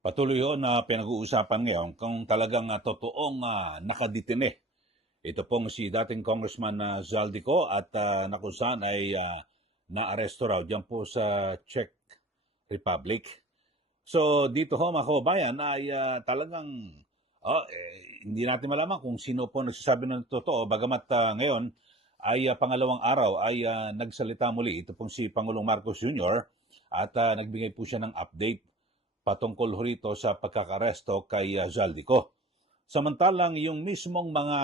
Patuloy ho na pinag-uusapan ngayon kung talagang totoong nakadetine. Ito pong si dating Congressman Zaldico at na kung saan ay naaresto raw diyan po sa Czech Republic. So dito ho mga kababayan ay talagang hindi natin malaman kung sino po nagsasabi ng totoo. Bagamat ngayon ay pangalawang araw ay nagsalita muli. Ito pong si Pangulong Marcos Jr. at nagbigay po siya ng update patungkol rito sa pagkakaresto kay Zaldico. Samantalang yung mismong mga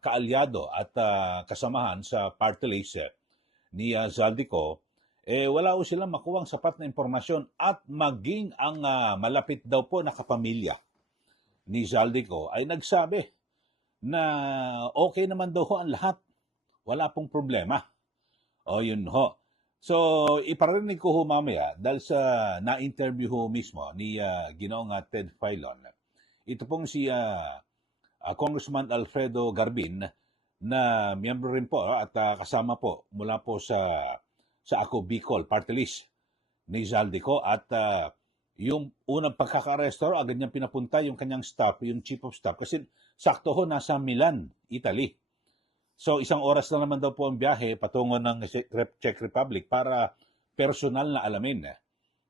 kaalyado at kasamahan sa party list ni Zaldico, wala po silang makuwang sapat na impormasyon at maging ang malapit daw po na kapamilya ni Zaldico ay nagsabi na okay naman daw ho ang lahat. Wala pong problema. O yun ho. So, iparinig ko ho mamaya dahil sa na-interview ho mismo ni Ginoong Ted Filon. Ito pong si Congressman Alfredo Garbin na miyembro rin po at kasama po mula po sa Ako Bicol Party List ni Zaldico at yung unang pagkaka-arresto agad niyang pinapunta yung kanyang staff, yung chief of staff kasi sakto ho nasa Milan, Italy. So isang oras na naman daw po ang biyahe patungo ng Czech Republic para personal na alamin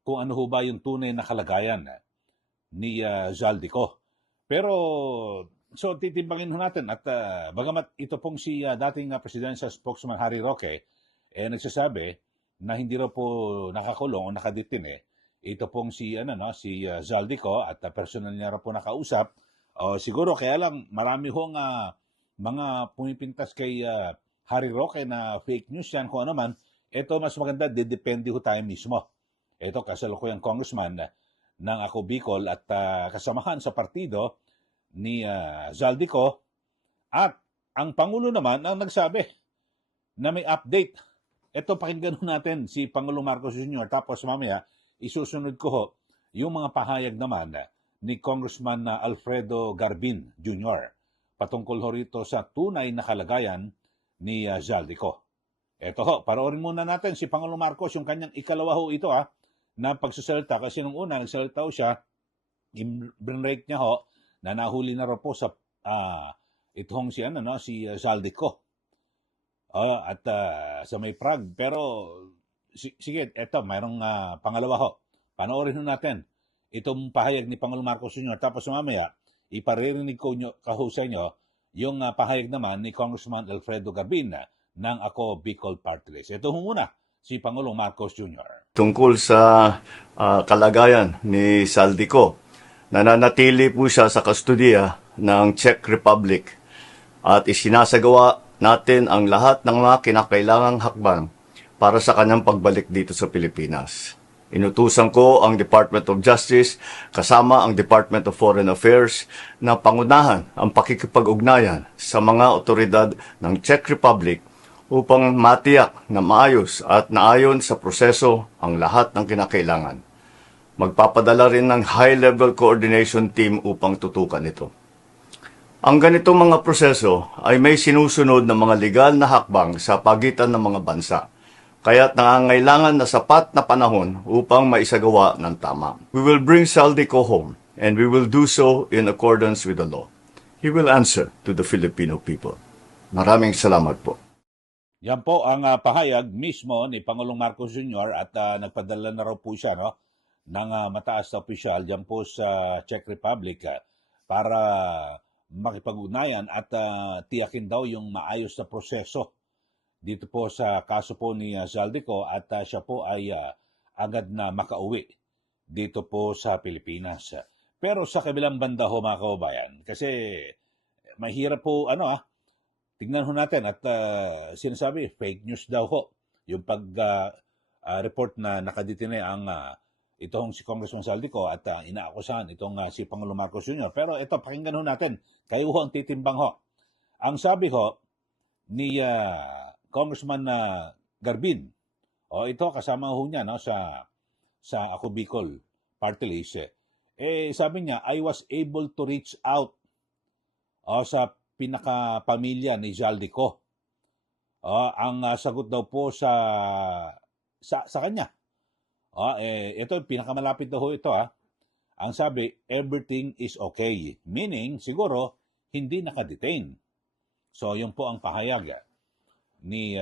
kung ano ho ba yung tunay na kalagayan ni Zaldico. Pero so titimbangin ho natin at bagamat ito pong si dating presidential spokesman Harry Roque nagsasabi na hindi raw po nakakulong o nakadetine. Ito pong si Zaldico at personal niya raw po nakausap. Siguro kaya lang marami hong mga pumipintas kay Harry Roque na fake news yan kung ano man. Ito mas maganda, depende ho tayo mismo. Ito kasalukuyang congressman ng Ako Bicol at kasamahan sa partido ni Zaldico at ang Pangulo naman ang nagsabi na may update. Ito pakinggan natin si Pangulong Marcos Jr. Tapos mamaya isusunod ko ho yung mga pahayag naman ni Congressman Alfredo Garbin Jr. patungkol ho rito sa tunay na kalagayan ni Zaldico. Ito ho, panoorin muna natin si Pangulong Marcos yung kanyang ikalawa ho ito na pagsasalita kasi nung una nagsalita ho siya, i-break niya ho na nahuli na raw po sa itong si Zaldico. At sa may Prague. Pero sige, eto, mayroong pangalawa ho. Panoorin ho natin itong pahayag ni Pangulong Marcos Jr. Tapos mamaya, iparirinig ko sa inyo yung pahayag naman ni Congressman Alfredo Garbin ng Ako Bicol Party List. Ito muna, si Pangulong Marcos Jr. Tungkol sa kalagayan ni Zaldico, nananatili po siya sa kustodiya ng Czech Republic at isinasagawa natin ang lahat ng mga kinakailangang hakbang para sa kanyang pagbalik dito sa Pilipinas. Inutusan ko ang Department of Justice kasama ang Department of Foreign Affairs na pangunahan ang pakikipag-ugnayan sa mga otoridad ng Czech Republic upang matiyak na maayos at naayon sa proseso ang lahat ng kinakailangan. Magpapadala rin ng high-level coordination team upang tutukan ito. Ang ganitong mga proseso ay may sinusunod na mga legal na hakbang sa pagitan ng mga bansa, kaya't nangangailangan na sapat na panahon upang maisagawa ng tama. We will bring Zaldico home, and we will do so in accordance with the law. He will answer to the Filipino people. Maraming salamat po. Yan po ang pahayag mismo ni Pangulong Marcos Jr. at nagpadala na raw po siya ng mataas na opisyal dyan po sa Czech Republic para makipag-ugnayan at tiyakin daw yung maayos na proseso dito po sa kaso po ni Zaldico at siya po ay agad na makauwi dito po sa Pilipinas. Pero sa kabilang banda ho mga kababayan, kasi mahirap po tingnan ho natin at sinasabi fake news daw ho yung report na nakadetine ang itong si Congressman Zaldico at inaakusahan itong si Pangulong Marcos Jr. Pero ito, pakinggan ho natin. Kayo ho ang titimbang ho. Ang sabi ho ni Congressman Garbin, ito kasama ho niya sa Ako Bicol Party List. Sabi niya, I was able to reach out sa pinakapamilya ni Zaldico. Ang sagot daw po sa kanya. Ito, pinakamalapit daw ito Ang sabi, everything is okay. Meaning, siguro, hindi nakadetain. So, yun po ang pahayag ni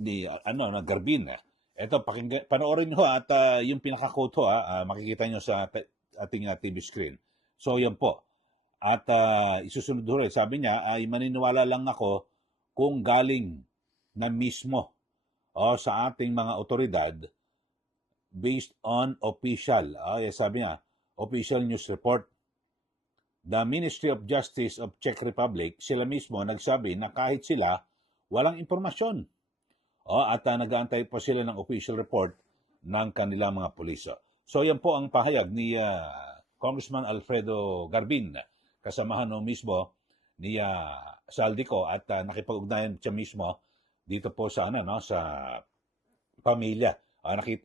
na Garbin. Ito, panoorin nyo at yung pinaka-quote ho, makikita nyo sa ating TV screen. So, yan po. At isusunod ho rin, sabi niya, ay maniniwala lang ako kung galing na mismo sa ating mga otoridad based on official, sabi niya, official news report. The Ministry of Justice of Czech Republic, sila mismo nagsabi na kahit sila, walang impormasyon. At nag-aantay pa sila ng official report ng kanilang mga puliso. So yan po ang pahayag ni Congressman Alfredo Garbin, kasamahan no mismo ni Saldico at nakipag-ugnayan siya mismo dito po sa sa pamilya.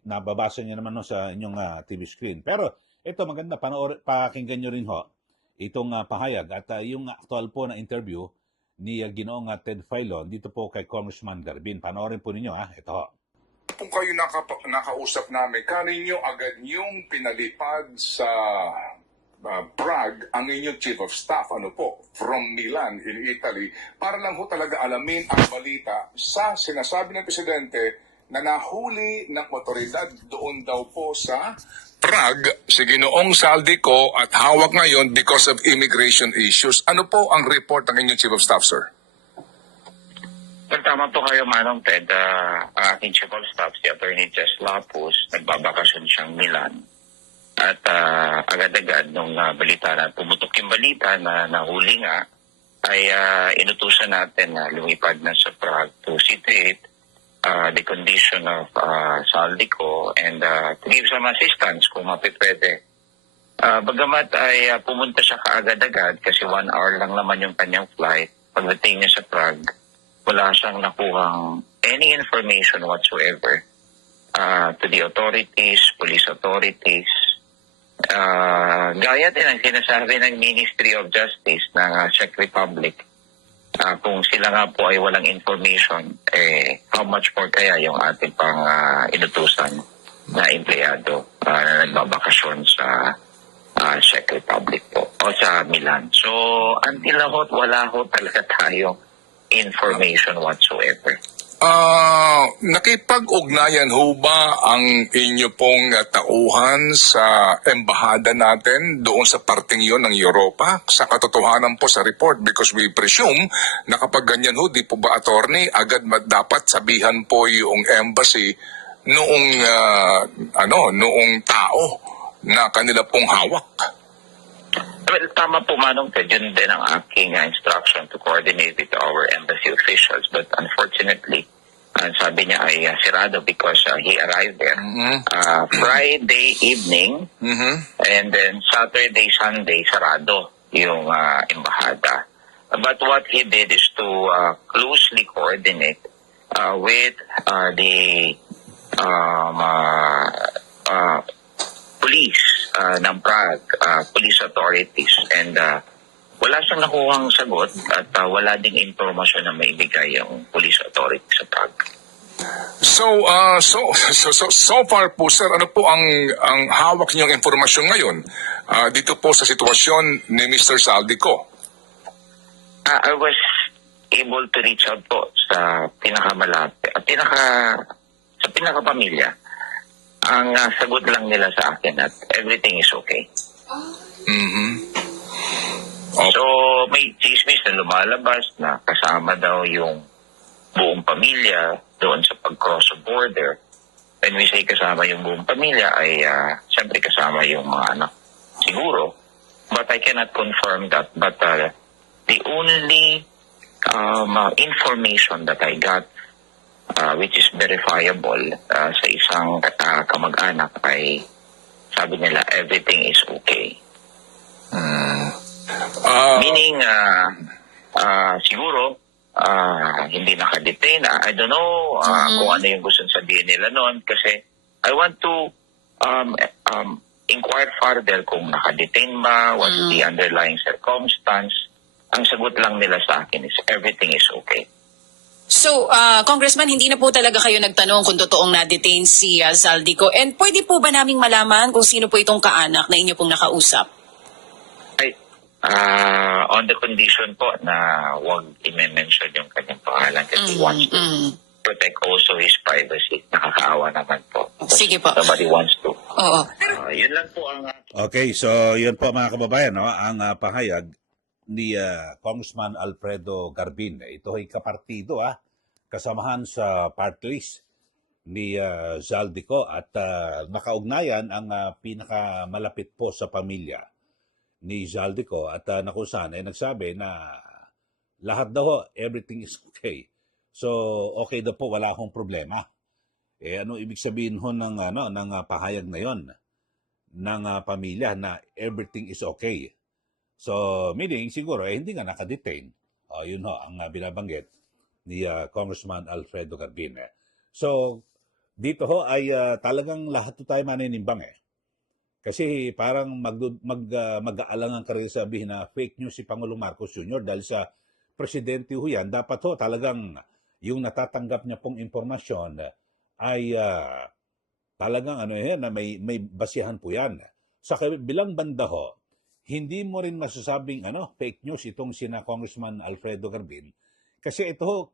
Nababasa niyo naman sa inyong TV screen. Pero ito maganda, pakinggan niyo rin ho itong pahayag at yung actual po na interview ni Ginoong Ted Filon dito po kay Congressman Garbin. Panoorin po ninyo ito ho. Kung kayo nakausap namin, kaninyo agad yung pinalipad sa Prague ang inyong Chief of Staff, from Milan in Italy, para lang ho talaga alamin ang balita sa sinasabi ng Presidente na nahuli ng otoridad doon daw po sa Prague si Ginoong Saldico at hawak ngayon because of immigration issues. Ano po ang report ng inyong Chief of Staff, sir? Tama po kayo, Manong Ted. Ang aking Chief of Staff, si Attorney Jess Lapus, nagbabakasyon siyang Milan. At agad-agad nung balita na pumutok yung balita na nahuli nga, ay inutusan natin na lumipad na sa Prague to situate the condition of Saldico and to give some assistance kung mapipwede. Bagamat ay pumunta siya kaagad-agad kasi 1 hour lang naman yung kanyang flight. Pagdating niya sa Prague, wala siyang nakuhang any information whatsoever to the authorities, police authorities. Gaya din ang sinasabi ng Ministry of Justice ng Czech Republic. Kung sila nga po ay walang information, how much more kaya yung ating pang inutusan na empleyado na nagbabakasyon sa Czech Republic po o sa Milan. So, until lahot, wala ho talaga tayong information whatsoever. Nakipag-ugnayan ho ba ang inyo pong tauhan sa embahada natin doon sa parting yon ng Europa? Sa katotohanan po sa report, because we presume na kapag ganyan ho, di po ba, attorney, agad dapat sabihan po yung embassy noong tao na kanila pong hawak. Well, tama po, Manong Ted, yun din ang aking instruction to coordinate with our embassy officials. But unfortunately, sabi niya ay sirado because he arrived there Friday evening and then Saturday, Sunday, sarado yung embahada. But what he did is to closely coordinate with the police ng Prague, police authorities, and wala siyang nakuhang sagot at wala ding impormasyon na maibigay yung police authorities sa Prague. So far po, sir, ano po ang hawak niyong impormasyon ngayon dito po sa sitwasyon ni Mr. Saldico? I was able to reach out po sa pinakamalapit, sa pinakapamilya. Ang sagot lang nila sa akin at everything is okay. Okay. So, may chismis na lumalabas na kasama daw yung buong pamilya doon sa pag-cross of border. When we say kasama yung buong pamilya ay siyempre kasama yung mga anak. Siguro. But I cannot confirm that. But the only information that I got which is verifiable sa isang kamag-anak ay sabi nila everything is okay. Meaning siguro hindi nakadetain. I don't know kung ano yung gusto sabihin nila noon kasi I want to inquire further kung nakadetain ba, what's the underlying circumstance. Ang sagot lang nila sa akin is everything is okay. So, Congressman, hindi na po talaga kayo nagtanong kung totoong na-detain si Zaldico. And pwede po ba naming malaman kung sino po itong kaanak na inyo pong nakausap? Ay, on the condition po na huwag i-mention yung kanyang pangalan kasi he wants to protect also his privacy. Nakakaawa naman po. Sige po. Nobody wants to. Oo. Yun lang po ang Okay, so yun po mga kababayan, no, ang pahayag ni Congressman Alfredo Garbin. Ito ay kapartido, kasamahan sa party list ni Zaldico at nakaugnayan ang pinakamalapit po sa pamilya ni Zaldico at na kung saan ay nagsabi na lahat daw, everything is okay. So, okay daw po, wala akong problema. Ano ibig sabihin ho ng, ng pahayag na yon ng pamilya na everything is okay? So, meaning siguro, hindi nga nakadetain. Yun ho, ang binabanggit ni Congressman Alfredo Garbin. So, dito ho ay talagang lahat to tayo maninimbang Kasi parang mag-aalangan ka rin sabihin na fake news si Pangulong Marcos Jr. dahil sa presidente ho yan, dapat ho talagang yung natatanggap niya pong impormasyon ay talagang na may basihan po yan. Sa kabilang banda ho, hindi mo rin masasabing fake news itong sina Congressman Alfredo Garbin kasi ito ho,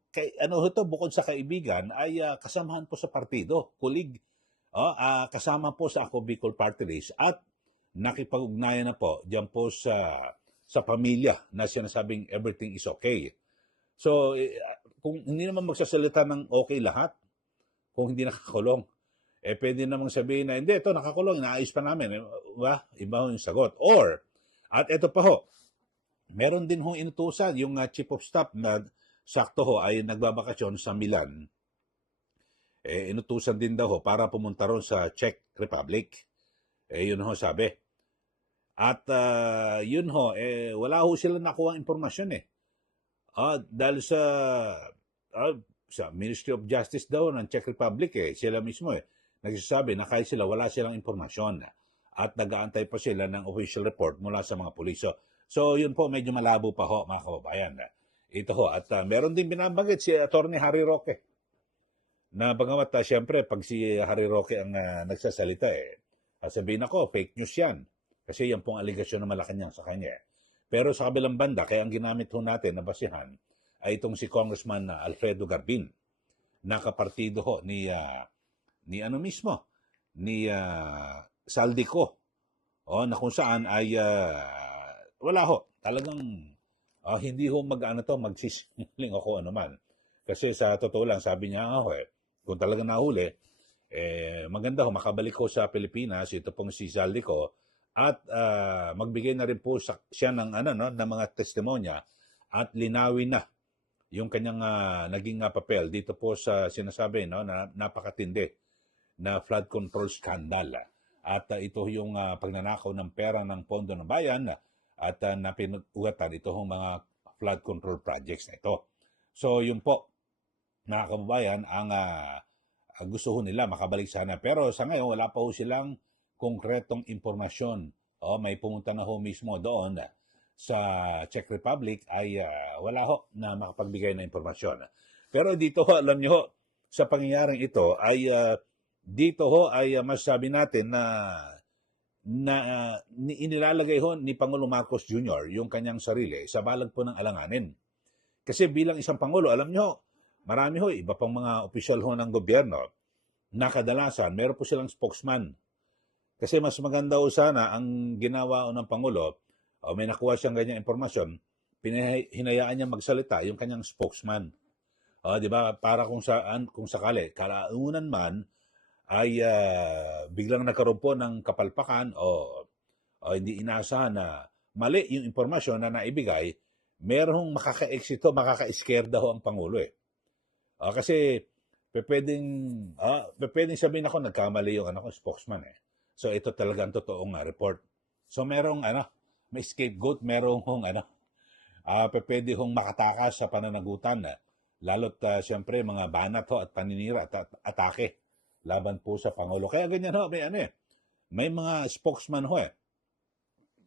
bukod sa kaibigan ay kasamahan po sa partido, kulig, kasama po sa Ako Bicol Party List at nakipag-ugnayan na po diyan po sa pamilya na sinasabing everything is okay. So, kung hindi naman magsasalita ng okay lahat, kung hindi nakakulong, pwede namang sabihin na, hindi, ito nakakulong, inaayos pa namin. Iba ho yung sagot. Or, at ito pa ho, meron din hong inutusan yung chief of staff na sakto ho ay nagbabakasyon sa Milan. Inutusan din daw ho para pumunta ron sa Czech Republic. Yun ho sabi. At yun ho, wala ho sila nakuha impormasyon dahil sa Ministry of Justice daw ng Czech Republic sila mismo nagsasabi na kahit sila wala silang impormasyon at nag-aantay pa sila ng official report mula sa mga pulis. So yun po medyo malabo pa ho mga kababayan. Ito ho at meron din binabanggit si Attorney Harry Roque na bagamat siyempre pag si Harry Roque ang nagsasalita sabihin ako fake news yan kasi yan pong aligasyon na Malacanang sa kanya. Pero sa kabilang banda, kaya ang ginamit ho natin na basihan ay itong si Congressman Alfredo Garbin, na kapartido ho ni Zaldico, na kung saan ay wala ho, talagang hindi ho magsisinungaling ako anuman. Kasi sa totoo lang, sabi niya kung talagang nahuli, maganda ho, makabalik ho sa Pilipinas, ito pong si Zaldico, at magbigay na rin po siya ng ng mga testimonya at linawin na yung kanyang naging papel dito po sa sinasabi na napakatindi na flood control scandal. At ito yung pagnanakaw ng pera ng pondo ng bayan at napinugatan ito yung mga flood control projects na ito. So yun po, mga kababayan, ang gusto ho nila makabalik sana. Pero sa ngayon, wala pa ho silang konkretong impormasyon. May pumunta na ho mismo doon sa Czech Republic ay wala ho na makapagbigay na impormasyon. Pero dito ho, alam nyo ho, sa pangyayaring ito ay dito ho ay masasabi natin na inilalagay ho ni Pangulong Marcos Jr. yung kanyang sarili sa balag po ng alanganin. Kasi bilang isang Pangulo, alam nyo, marami ho, iba pang mga opisyal ho ng gobyerno na kadalasan, meron po silang spokesman. Kasi mas maganda ho sana ang ginawa ng Pangulo, may nakuha siyang ganyang impormasyon, hinayaan niya magsalita yung kanyang spokesman. Di ba? Para kung sakali, kalaunan man, ay biglang nagkaroon po ng kapalpakan o hindi inaasahan na mali yung impormasyon na naibigay, merong makaka-eksito, makaka-iskerda ho ang Pangulo kasi pwedeng sabihin ako nagkamali yung spokesman So ito talagang totoong report. So merong may scapegoat, merong pwede hong makatakas sa pananagutan lalo't siyempre mga banat ho at paninira at atake laban po sa Pangulo. Kaya ganyan ho, may mga spokesman ho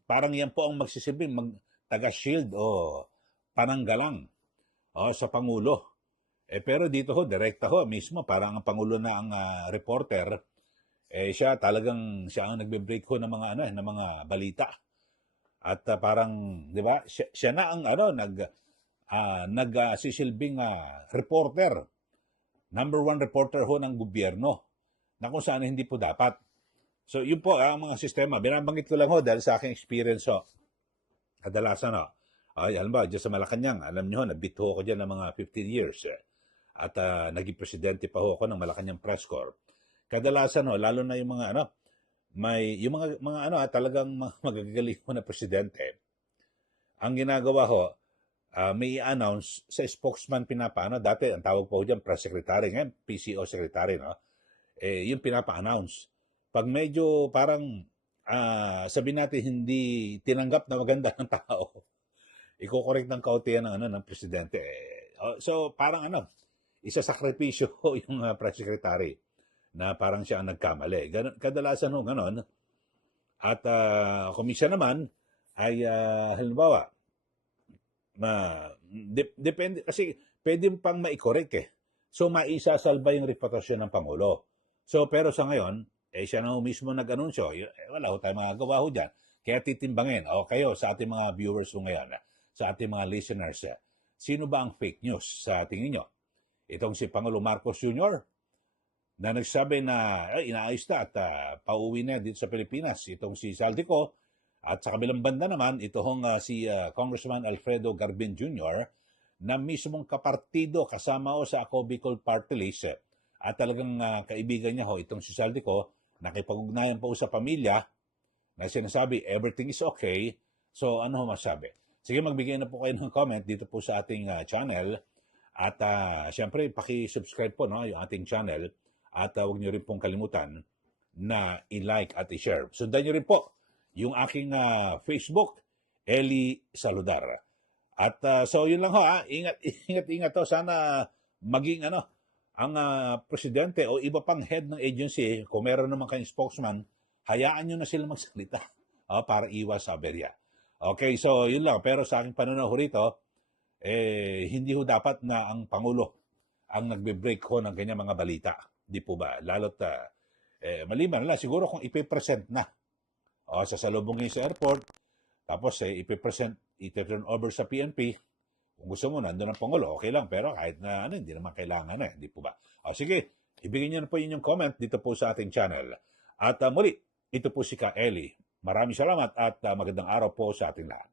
Parang yan po ang magsisilbing taga-shield o pananggalang sa Pangulo. Pero dito ho, direkta ho, mismo, parang ang Pangulo na ang reporter, siya talagang, siya ang nagbe-break ho ng mga, ng mga balita. At parang, di ba, siya na ang, nagsisilbing reporter, number one reporter ho ng gobyerno, na kung saan hindi po dapat. So, yun po ang mga sistema. Binabanggit ko lang ho dahil sa aking experience ho. Kadalasan ho. Alam ba, dyan sa Malacanang, alam nyo ho, nabito ako dyan ng mga 15 years. At naging presidente pa ho ako ng Malacanang Press Corps. Kadalasan ho, lalo na yung mga yung mga talagang magagaling ho na presidente. Ang ginagawa ho, may i-announce sa spokesman pinapaano. Dati, ang tawag po ho dyan, press secretary, ngayon, PCO secretary, no? Yung pinapa-announce. Pag medyo parang sabihin natin hindi tinanggap na maganda ng tao, iko-correct ng kautihan ng presidente. So parang isa-sakripisyo yung press secretary na parang siya ang nagkamali. Kadalasan ho ganon. At kung minsan naman ay halimbawa depende kasi pwede pang ma-correct So maisasalba yung reputasyon ng Pangulo. So pero sa ngayon, siya na mismo nag-anunsyo. Wala ho tayong magagawa ho dyan. Kaya titimbangin, kayo sa ating mga viewers ho ngayon, sa ating mga listeners, sino ba ang fake news sa tingin nyo? Itong si Pangulo Marcos Jr. na nagsabi na inaayos na at pauwi na dito sa Pilipinas. Itong si Saldico. At sa kabilang banda naman, itong si Congressman Alfredo Garbin Jr. na mismong kapartido kasama ho sa Ako Bicol Party List. At talagang kaibigan niya ho, itong si Saldico, nakipag-ugnayan po sa pamilya na sinasabi, everything is okay. So, ano ho masabi? Sige, magbigay na po kayo ng comment dito po sa ating channel. At syempre, paki-subscribe po yung ating channel. At huwag niyo rin pong kalimutan na i-like at i-share. Sundan niyo rin po yung aking Facebook, Eli Saludar. At so, yun lang ho. Ingat ho. Sana maging ang presidente o iba pang head ng agency, kung meron naman kayong spokesman, hayaan nyo na sila magsalita para iwas sa aberya. Okay, so yun lang. Pero sa aking panunaw rito, hindi ho dapat na ang Pangulo ang nagbe-break ho ng kanyang mga balita. Di po ba? Lalo't maliban lang, siguro kung ipipresent na sa salubungin sa airport, tapos ipipresent, i-turn over sa PNP, kung gusto mo, nandun ang Pangulo, okay lang. Pero kahit na hindi naman kailangan hindi po ba? Sige, ibigay niyo na po inyong comment dito po sa ating channel. At muli, ito po si Ka Eli. Maraming salamat at magandang araw po sa ating lahat.